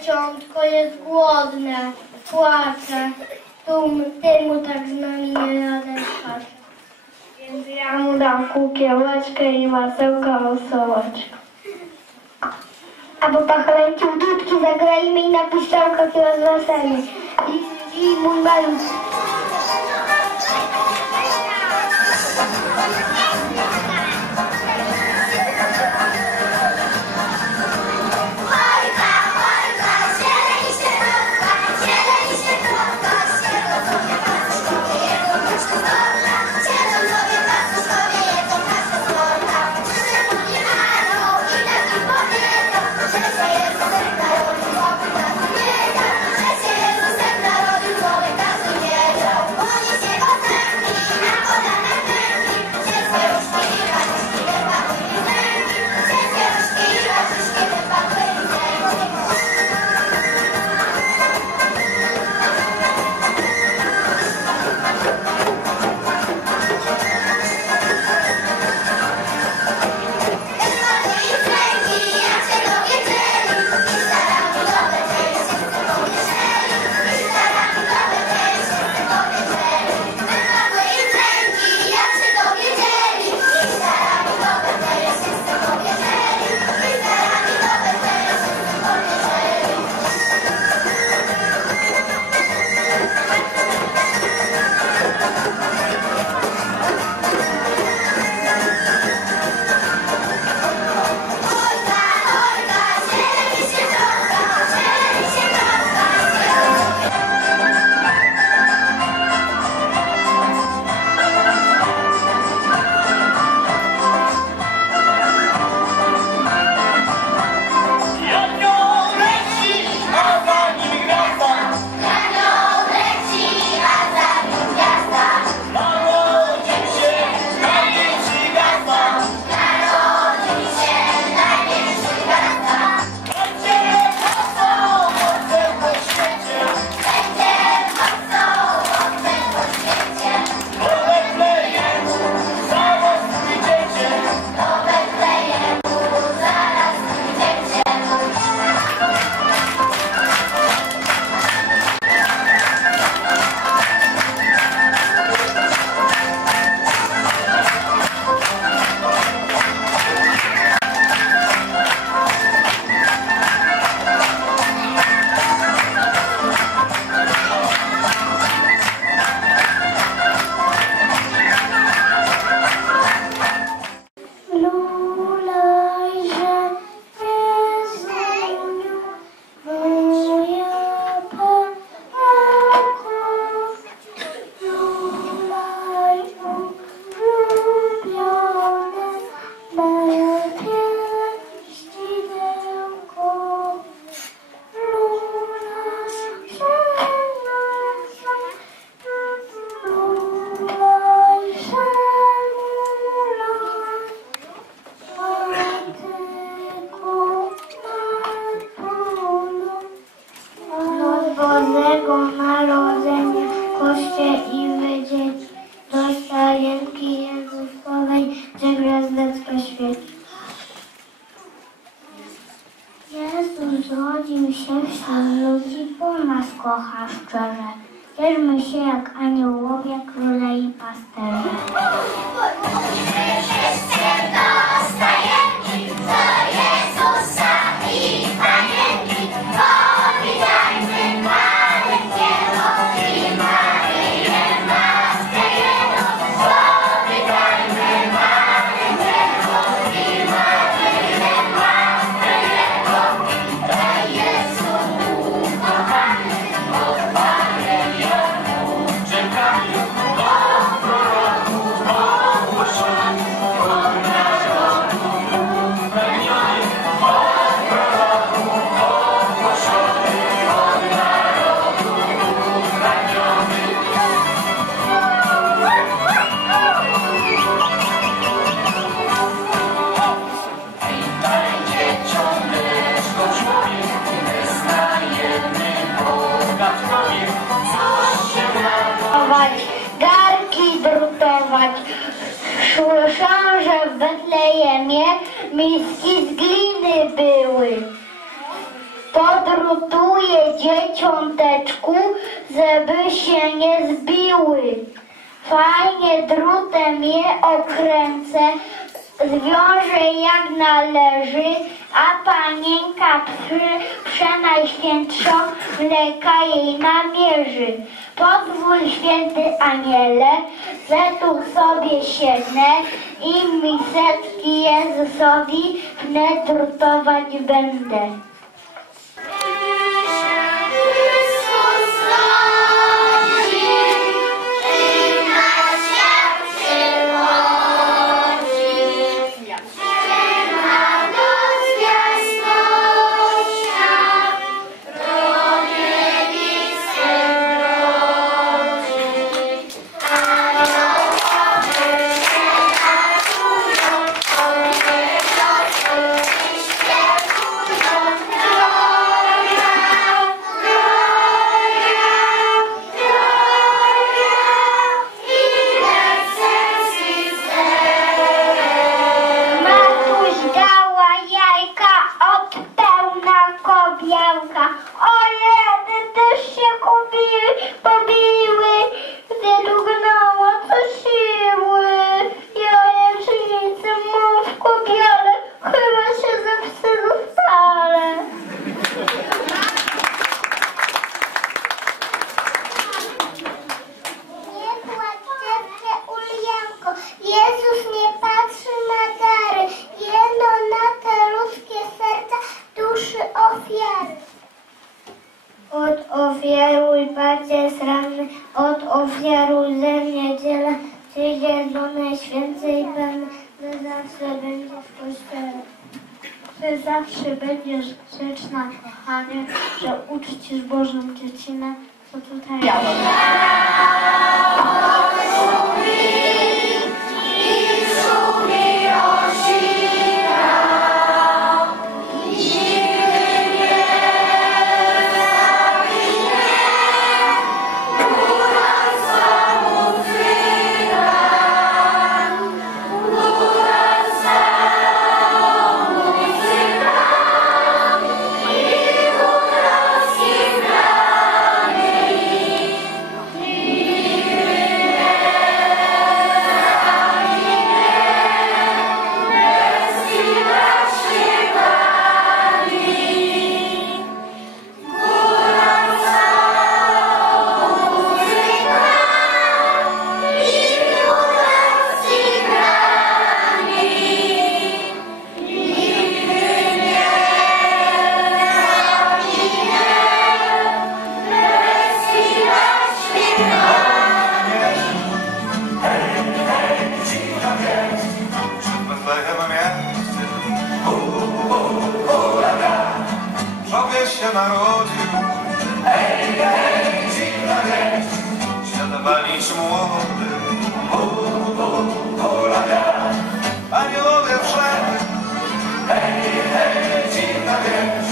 Dzieciątko jest głodne, płacze. Tu, temu tak z nami nie radę spać. Więc ja mu dam kukiełeczkę i masełka osołeczka. A po pachlęciu dudki zagrajmy i na puszczałkach i rozweseli. I, i mój malutki. nas kocha szczerze. Cieszmy się jak aniołowie, króle i pasterze. Się co jest. ziemię, miski z gliny były. Podrutuję dzieciąteczku, żeby się nie zbiły. Fajnie drutem je okręcę, zwiąże jak należy, a panienka psy przenajświętszą mleka jej namierzy. Pozwól święty aniele, tu sobie siedne i mi setki Jezusowi wnet będę. zawsze będziesz grzeczna, kochanie, że uczcisz Bożą dziecinę, co tutaj... Ja. zawalić młody. Aniołowie hej, hej, dziwna wieś,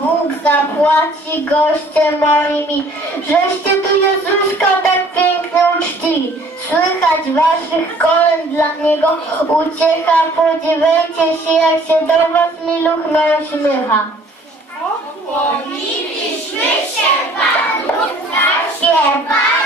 Bóg zapłaci goście moimi, żeście tu Jezuska tak pięknie uczcili. Słychać waszych kolęd dla niego uciecha, podziewajcie się jak się do was miluch uśmycha. Chłopie! Bye.